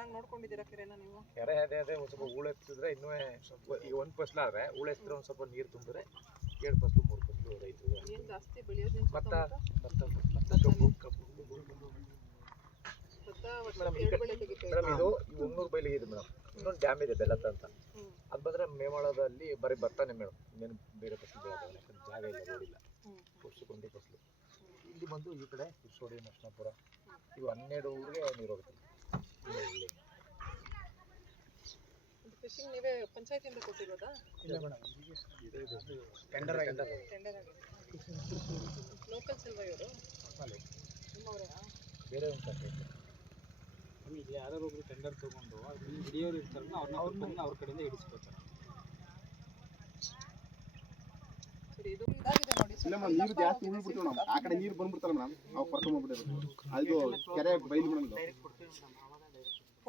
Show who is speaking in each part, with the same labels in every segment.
Speaker 1: ಚೆನ್ನಾಗಿ ನೋಡ್ಕೊಂಡಿದ್ದೀರಾ ಕೆರೆನ ನೀವು?
Speaker 2: ಕೆರೆ ಅದೇ ಅದೇ ಒಂದು ಸ್ವಲ್ಪ ಹೂಳು ಎತ್ತಿದ್ರೆ ಇನ್ನೂ ಸ್ವಲ್ಪ ಈಗ ಒಂದು ಫಸ್ಲು ಆದರೆ ಹೂಳು ಎತ್ತಿದ್ರೆ ಒಂದು ಸ್ವಲ್ಪ ನೀರು ತುಂಬಿದ್ರೆ ಎರಡು ಫಸ್ಲು ಮೂರು ಫಸ್ಲು ರೈತರು
Speaker 1: ಏನ್ ಜಾಸ್ತಿ ಬೆಳೆಯೋದು ನಿಮ್
Speaker 2: ಭತ್ತ? ಭತ್ತ ಭತ್ತ ಕಬ್ಬು ಕಬ್ಬು
Speaker 1: ಭತ್ತ ವರ್ಷ
Speaker 2: ಮೇಡಮ್, ಇದು ಮುನ್ನೂರು ಬೈಲಿಗೆ ಇದೆ ಮೇಡಮ್. ಇನ್ನೊಂದು ಡ್ಯಾಮ್ ಇದೆ ಬೆಲ್ಲತ್ತ ಅಂತ. ಅದು ಬಂದರೆ ಮೇವಾಳದಲ್ಲಿ ಬರೀ ಬರ್ತಾನೆ ಮೇಡಮ್. ಇನ್ನೇನು ಬೇರೆ ಫಸಲು ಜಾಗ ಇಲ್ಲ
Speaker 1: ನೋಡಿಲ್ಲ.
Speaker 2: ವರ್ಷಕ್ಕೊಂದೇ ಫಸಲು. ಇಲ್ಲಿ ಬಂದು ಈ ಕಡೆ ಸೋಡಿ ನರಸಿಂಹಪುರ. ಇವು ಹನ್ನೆರಡು ಊರಿಗೆ ನೀರು ಹೋಗುತ್ತೆ.
Speaker 1: ಫಿಶಿಂಗ್ ನೀವೇ ಪಂಚಾಯತಿಯಿಂದ ಕೊಟ್ಟಿರೋದಾ?
Speaker 2: ಟೆಂಡರ್
Speaker 1: ಟೆಂಡರ್ ಆಗಿದೆ. ಲೋಕಲ್ಸ್ ಅಲ್ವಾ ಇವರು ನಿಮ್ಮವರೇ?
Speaker 2: ಬೇರೆ ಒಂದು
Speaker 3: ಇಲ್ಲಿ ಯಾರು ಒಬ್ರು ಟೆಂಡರ್ ತಗೊಂಡು ಅಲ್ಲಿ ಹಿಡಿಯೋರು ಇರ್ತಾರಲ್ಲ ಅವ್ರನ್ನ ಅವ್ರನ್ನ ಅವ್ರ ಕಡೆಯಿಂದ ಹಿಡಿಸ್ಕೊತಾರೆ.
Speaker 1: ಸರಿ ಇದು ಇದಾಗಿದೆ ನೋಡಿ.
Speaker 4: ಇಲ್ಲ ಮೇಡಮ್ ನೀರು ಜಾಸ್ತಿ
Speaker 1: ನೀರು
Speaker 4: ಉಳ್ಬಿಡ್ತೀವಿ ಮೇಡಮ್. ಆ ಕಡೆ ನೀರು ಬಂದ್ಬಿಡ್ತಲ್ಲ ಮೇಡಮ್. ನಾವು ಕರ್ಕೊಂಡ್ಬಿಡೋದು ಅದು ಕೆರೆ ಬೈಲು ಮೇಡಮ್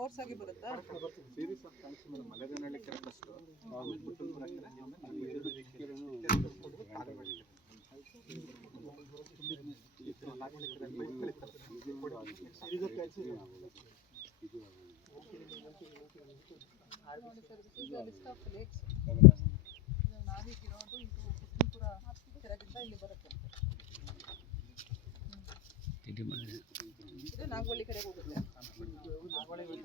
Speaker 1: ಫೋರ್ಸ್ ಆಗಿ ಬರುತ್ತಾ?
Speaker 4: ಸೀರಿಯಸ್ ಆಗಿ ಕಾಣಿಸಿ madam Maleganahalli
Speaker 1: sir this is list of ಇದು ಬರುತ್ತೆ ಇದು ನಾಗವಳ್ಳಿ ಕೆರೆಗೆ ಹೋಗುತ್ತೆ.